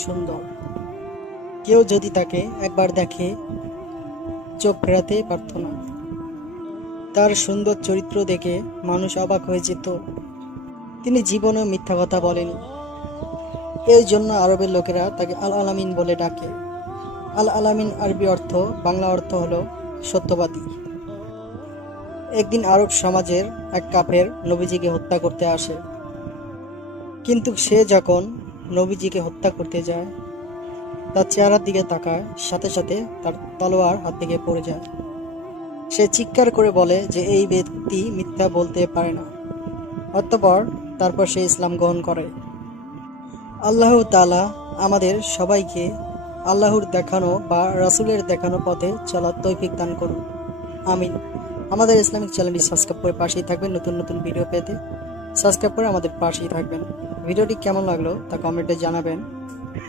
সুন্দর। কেউ যদি তাকে একবার দেখে চোখ ফেরাতে পারত না। তার সুন্দর চরিত্র দেখে মানুষ অবাক হয়ে যেত। তিনি জীবনেও মিথ্যা কথা বলেনি। এই জন্য আরবের লোকেরা তাকে আল আলামিন বলে ডাকে। আল আলামিন আরবি অর্থ, বাংলা অর্থ হলো সত্যবাদী। একদিন আরব সমাজের এক কাফের নবীজিকে হত্যা করতে আসে। কিন্তু সে যখন নবীজিকে হত্যা করতে যায়, তার চেহারার দিকে তাকায়, সাথে সাথে তার তলোয়ার হাত থেকে পড়ে যায়। সে চিৎকার করে বলে যে এই ব্যক্তি মিথ্যা বলতে পারে না। তারপর সে ইসলাম গ্রহণ করে। আল্লাহ তাআলা আমাদের সবাইকে আল্লাহর দেখানো বা রাসূলের দেখানো পথে চলার তৌফিক দান করুন, আমিন। আমাদের ইসলামিক চ্যানেলটি সাবস্ক্রাইব করে পাশেই থাকবেন। নতুন নতুন ভিডিও পেতে সাবস্ক্রাইব করে আমাদের পাশেই থাকবেন। ভিডিওটি কেমন লাগলো তা কমেন্টে জানাবেন।